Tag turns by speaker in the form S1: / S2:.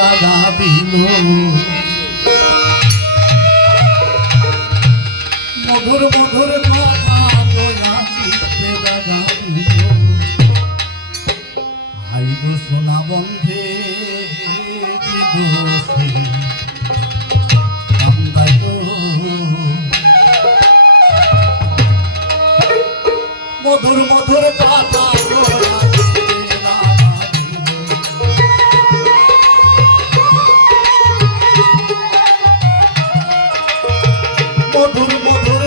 S1: সাদা বিল মধুর মধুর কথা দয়া চিত্তে দাদা মধুর মধুর কথা মধুর মধুর